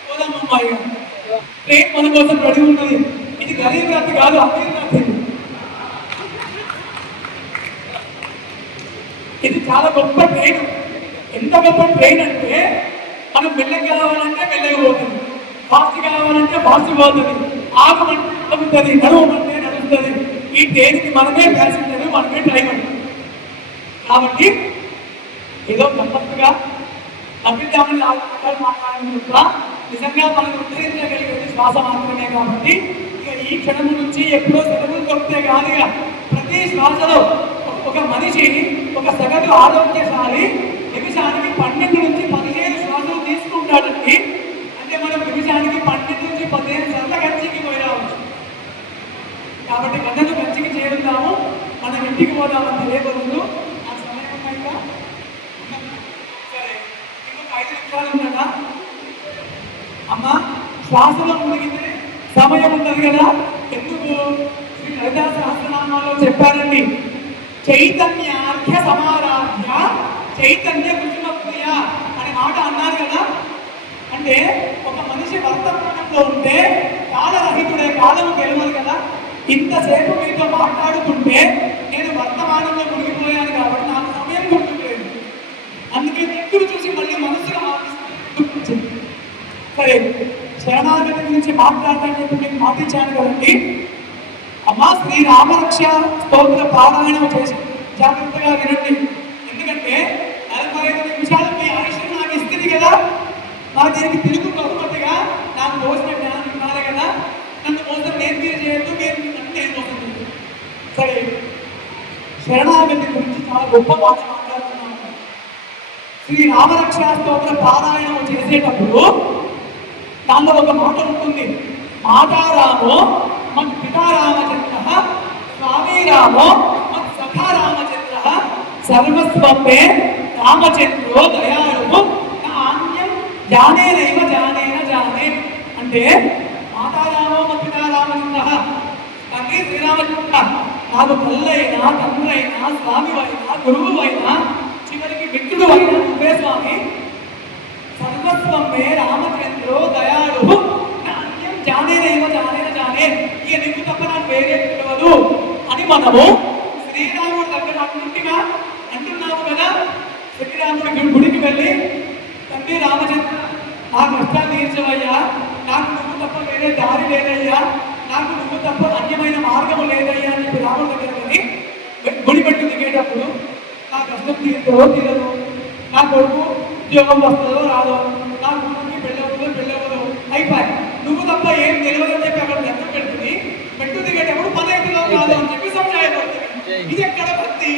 పోదామమ్మా. ఇక ట్రైన్ మన కోసం రెడీ ఉన్నది. ఇది గరీబ్ రథ్ కాదు, అమీర్ రథ్. ఇది చాలా గొప్ప ట్రైన్. ఎంత గొప్ప ట్రైన్ అంటే, మనం మెల్లగా కావాలంటే మెల్లగా పోతుంది, ఫాస్ట్ కావాలంటే ఫాస్ట్ పోతుంది, ఆగమంటే ఆగుతుంది, నడవమంటే నడుస్తుంది. ఈ ట్రైన్కి మనమే ప్యాసింజర్, మనమే డ్రైవర్. కాబట్టి ఏదో గమ్మత్తుగా అభివృద్ధి మాట్లాడుకుంటా నిజంగా మనం ఉద్ధరించగలిగేది శ్వాస మాత్రమే. కాబట్టి ఇక ఈ క్షణము నుంచి ఎప్పుడో సెలవులు దొరికితే కాదుగా, ప్రతి శ్వాసలో ఒక మనిషి, ఒక సగటు ఆరోగ్యశాలి నిమిషానికి 12 నుంచి 15 శ్వాసలు తీసుకుంటాడండి. అంటే మనం నిమిషానికి 12 నుంచి 15 సార్లు కంచికి పోయి రావచ్చు. కాబట్టి కథను కంచికి చేరుతాము, మనం ఇంటికి పోదామని తెలియబడుతూ ఆ సమయం ఇంకా సరే ఇంకొక 5 నిమిషాలు ఉన్నదా అమ్మ? శ్వాసలో మునిగితే సమయం ఉన్నది కదా. ఎందుకు? శ్రీ లలితా సహస్రనామాల్లో చెప్పారండి, చైతన్యార్ఘ్య సమారాధ్య చైతన్య కుసుమ ప్రియ అనే మాట అన్నారు కదా. అంటే ఒక మనిషి వర్తమానంలో ఉంటే కాలరహితుడే, కాలము గెలవదు కదా. ఇంతసేపు మీతో మాట్లాడుతుంటే నేను వర్తమానంలో మునిగిపోయాను కాబట్టి నాకు సమయం గుర్తులేదు. అందుకే ఎప్పుడు చూసి మళ్ళీ మనసులో గుర్తించింది. సరే, శరణాగతి గురించి మాట్లాడతానని చెప్పి మీకు మాటించాను కదండి. అమ్మా, శ్రీ రామరక్ష స్తోత్ర పారాయణం చేసి జాగ్రత్తగా వినండి. ఎందుకంటే 45 నిమిషాలు మీ ఆయుష్ నాకు ఇస్తుంది కదా. నా దీనికి తిరుగు బహుమతిగా నాకు దోషణ జ్ఞానం ఇవ్వాలి కదా. నన్ను మోసం నేను మీరు చేయొద్దు, మీరు నన్ను నేను మోసం చేయదు. సరే, శరణాగతి గురించి చాలా గొప్ప మాట మాట్లాడుతున్నాను. శ్రీ రామరక్ష స్తోత్ర పారాయణం చేసేటప్పుడు దానిలో ఒక మాట ఉంటుంది, మాతారామో మత్ పితా రామచంద్ర స్వామి రామో మత్ సఖా రామచంద్ర సర్వస్వమే రామచంద్రో దయాళు నాణ్యం జానేనైవ జానేన జానే. అంటే మాతారామో మత్ పితా రామచంద్ర, తండ్రి శ్రీరామచంద్ర నాకు తల్లైనా తండ్రైనా స్వామివైనా గురువువైనా చివరికి మిత్రుడు అయినా నువ్వే స్వామి. సర్వస్వమే రామచంద్రో దయాళు నాణ్యం జానేనైవ జానేన జానే. ఇక నీకు తప్ప నాకు వేరే తెలియదు అని మనము శ్రీరాముడి దగ్గర అన్నింటిగా అంటున్నాము కదా. శ్రీరాముడి గుడికి వెళ్ళి, తండ్రి రామచంద్ర ఆ కష్టాలు తీర్చవయ్యా, నాకు నువ్వు తప్ప వేరే దారి లేదయ్యా, నాకు నువ్వు తప్ప అన్యమైన మార్గము లేదయ్యా అని చెప్పి రాముడి దగ్గర వెళ్ళి గుడి పెట్టు దిగేటప్పుడు నా కష్టం తీరుతుందో తీరదు, నా కొడుకు ఉద్యోగం వస్తుందో రాదో, నా కొడుకుకి పెళ్ళవదో అయిపోయి, నువ్వు తప్ప ఏం తెలియదు అని చెప్పి అక్కడ లెక్క పెడుతుంది. పెట్టు దిగేటప్పుడు 15లో కాదు అని చెప్పి సంజాయపడుతుంది. ఇది ఎక్కడ భక్తి?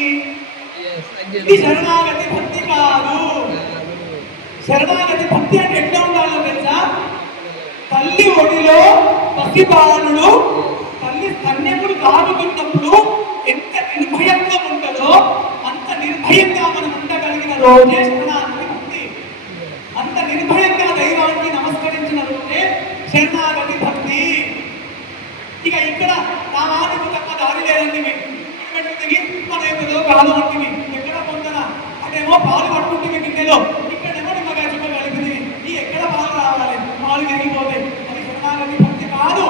ఇది శరణాగతి భక్తి కాదు. శరణాగతి భక్తి అంటే ఎట్లా ఉండాలో తెలుసా? తల్లి ఒడిలో పసిబాలుడు తల్లి స్తన్యములు తాగుతున్నప్పుడు ఎంత నిర్భయంగా ఉంటుందో అంత నిర్భయంగా మనం ఉండగలిగిన రోజే శరణాగతి భక్తి. అంత నిర్భయంగా దైవానికి నమస్కరించిన కాదు అంటివి, ఎక్కడ పొందన అటేమో పాలు పట్టుకుంటే గిన్నెలో, ఇక్కడేమో నిమ్మకాయ చుక్క కలిపింది, ఈ ఎక్కడ పాలు రావాలి, పాలు విరిగిపోతాయి. అది శరణాగతి భక్తి కాదు.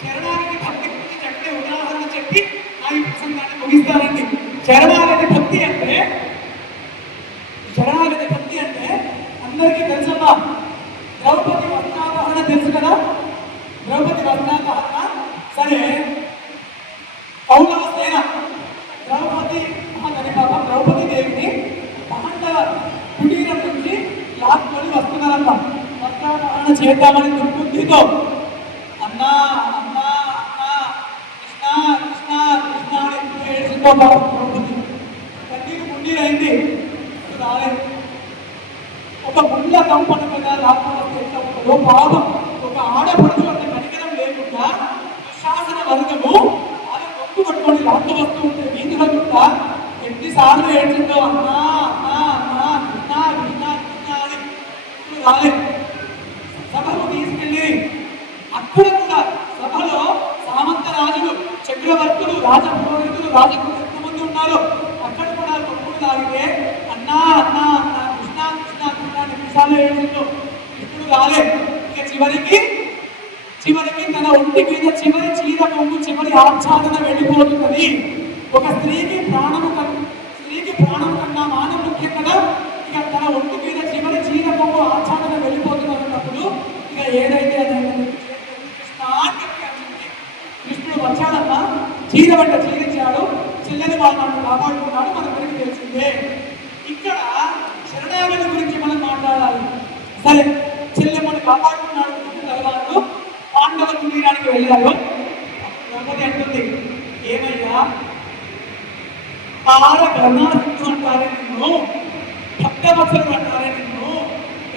శరణాగతి భక్తి గురించి చక్కటి ఉదాహరణ చెప్పి ఆ ఈ ప్రసంగాన్ని ముగిస్తానండి. శరణాగతి భక్తి అంటే అందరికీ తెలుసమ్మా. ద్రౌపది వస్త్రాపహరణ తెలుసు కదా, ద్రౌపది వస్త్రాపహరణ. సరే, కౌరవ సేన ద్రౌపది దేవిని పాండవ కుటీరం నుంచి లాక్కొని వస్తున్నారన్న, వస్త్రాపహరణ చేద్దామని దుర్బుద్ధితో అన్నా అన్నా అన్నా కృష్ణ కృష్ణ కృష్ణ అని ఏడ్చిపోతారు. ద్రౌపది కన్నీరు గుండీరైంది, రాలేదు. ఒక ముళ్ళ కంపన మీద లాక్కొని ఎట్లా ఉంటుందో పాపం, ఒక ఆడపడుచు అంత కనికరం లేకుండా దుశ్శాసన వర్గము అది మొక్కు పట్టుకొని లాక్కు వస్తూ ఉంటే వీధిలో కూడా ఎన్నిసార్లు ఏడ్చిందో అన్నా అన్నా అన్నా కృష్ణ కృష్ణ కృష్ణ అని. ఇప్పుడు రాలేదు. సభకు తీసుకెళ్ళి అక్కడ కూడా సభలో సామంత రాజులు, చక్రవర్తులు, రాజపురోహితులు, రాజకులు ఎంతమంది ఉన్నారు. అక్కడ కూడా తొక్కుడు తాగితే అన్నా అన్నా అన్నా కృష్ణ కృష్ణ కృష్ణ నిమిషాలు ఏడుస్తూ కృష్ణుడు రాలేదు. ఇక చివరికి తన ఒంటి మీద చివరి చీర కొంగు చివరి ఆచ్ఛాదన వెళ్ళిపోతున్నది. ఒక స్త్రీకి ప్రాణము కన్నా మానవ ముఖ్యం కదా. ఇక తన ఒంటి మీద చివరి చీర కొంగు ఆచ్ఛాదన వెళ్ళిపోతున్నప్పుడు ఇక ఏదైతే కృష్ణుడు వచ్చాడమ్మా, చీర వెంట చీరించాడు, చెల్లెని వాళ్ళని కాపాడుకున్నాడు, మన గురించి తెలిసిందే. ఇక్కడ శరణాగతి గురించి మనం మాట్లాడాలి. సరే, చెల్లెమ్మను కాపాడుకున్నాడు తర్వాత పాండవ కుటీరానికి వెళ్ళారు. ద్రౌపది అంటుంది, ఏమయ్యా కరుణాసింధు అంటారే నిన్ను, భక్తవత్సలు అంటారే నిన్ను,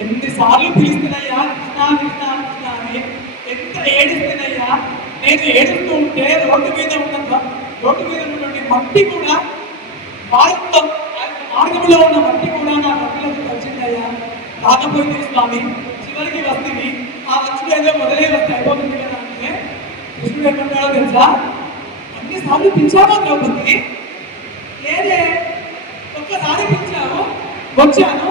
ఎన్నిసార్లు పిలుస్తున్నాయ్యా కృష్ణ కృష్ణ కృష్ణ అని, ఎంత ఏడుస్తున్నాయ్యా. నేను ఏడుస్తూ ఉంటే రోడ్డు మీద ఉన్నటువంటి మట్టి కూడా మార్గంలో ఉన్న మట్టి కూడా నా భక్తులకు వచ్చిందయ్యా. రాకపోయింది స్వామి, చివరికి వస్తుంది, ఆ వచ్చుడు ఏదో మొదలై వస్తే అయిపోతుంది కదా అంటే కృష్ణుడు ఏమంటాడో తెలుసా, అన్నిసార్లు పిలిచావా ద్రౌపది? లేదే, ఒక్కసారి పిలిచావు, వచ్చాను,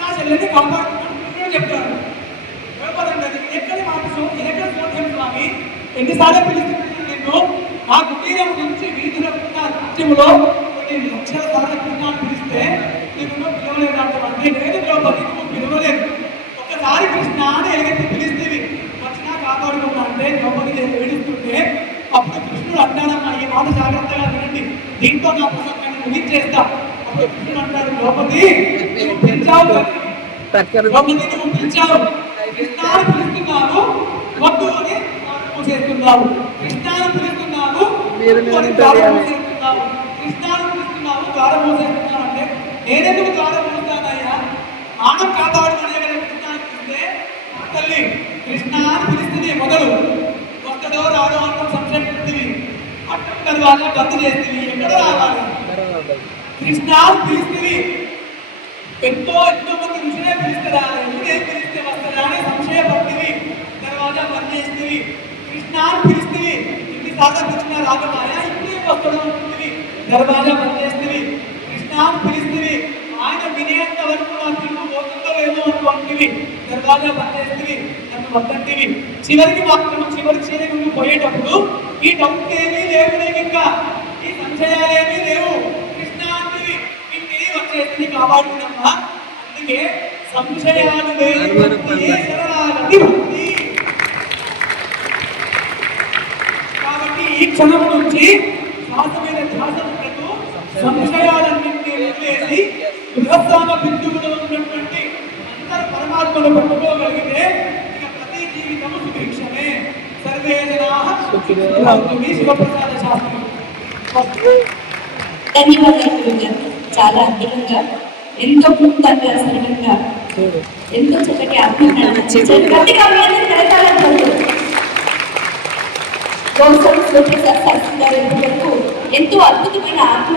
నా చెల్లెని కాపాడుతున్నాను కృష్ణుడు చెప్తాడు. ద్రౌపది అంటది, ఎక్కడి మాట ఎక్కడ చూడలేదు స్వామి, ఎన్నిసార్లు పిలుస్తున్నాను నిన్ను, ఆ కుటీరం నుంచి వీధిలో ఉన్న రాజ్యంలో కొన్ని లక్షల సార్లు కృష్ణాన్ని పిలిస్తే నిన్ను పిలవలేదంటే లేదు ద్రౌపది, నువ్వు పిలవలేదు. ఒక్కసారి కృష్ణ అని ఎలుగెత్తి పిలిస్తేవి, వచ్చినా కాపాడుకుంటా అంటే ద్రౌపది ఏడుస్తుంటే అప్పుడు కృష్ణుడు అంటాడమ్మా, ఈ మాట జాగ్రత్తగా వినండి, దీంతో నా ప్రసంగాన్ని ముగించేస్తా. అప్పుడు కృష్ణుడు అంటాడు, ద్రౌపది నువ్వు పిలిచావు, ద్రౌపది నువ్వు పిలిచావు, కృష్ణాన్ని పిలుస్తున్నావు వద్దు అని మూసేస్తున్నావు, కృష్ణాన్ని పిలుస్తున్నావు మూసేస్తున్నావు, కృష్ణాన్ని పిలుస్తున్నావు ద్వారం మూసేస్తున్నావు అంటే నేనెందుకు ద్వారం మూస్తానయ్యా, మానం కాపాడుకునే కృష్ణాన్ని పిలిస్తే మా తల్లి కృష్ణ అని పిలిస్తుంది. మొదలు వస్తాడో రాడో అనుకో సంశయం పెడుతుంది, అట్టం తర్వాత బంద్ చేస్తుంది, ఎక్కడ రావాలి కృష్ణ పిలుస్తుంది. ఎంతో మంది ఋషులే పిలుస్తారా, ఎందుకేం పిలిస్తే వస్తారా అని సంశయపడుతుంది, తర్వాత బంద్ చేస్తుంది. కృష్ణ పిలుస్తుంది, ఇన్నిసార్లు కృష్ణ రాగమాయా ఇప్పుడే వస్తాడో ఉంటుంది, దర్వాజా బంద్ చేస్తుంది. కృష్ణ పిలుస్తుంది, ఆయన వినేంత వరకు నా పిలుపు పోతుందో లేదో అనుకుంటుంది, దర్వాజా బంద్ చేస్తుంది, నన్ను వద్దంటివి. చివరికి మాత్రం చివరి చీరకు పోయేటప్పుడు ఈ డౌట్ ఏమీ లేవు, ఇంకా ఈ సంశయాలేమీ లేవు, కృష్ణ అంటివి ఇంటిని వచ్చేసి కాపాడుకున్నామా. అందుకే సంశయాలు లేని శరణాగతి భక్తి. కాబట్టి ఈ క్షణం నుంచి శ్వాస మీద ధ్యాస పెట్టు, సంశయాలన్నింటినీ వదిలేసి బృహత్సామ బిందువులో ఉన్నటువంటి అందరు పరమాత్మను పట్టుకోగలిగితే ఇక ప్రతి జీవితము సుభిక్షమే. సర్వే జనాః సుఖినో భవంతు. శివప్రసాద శాస్త్రం. ధన్యవాదాలు. చాలా అద్భుతంగా, ఎంతో క్లుప్తంగా, సరళంగా, ఎంతో చక్కటి ఎంతో అద్భుతమైన ఆత్మ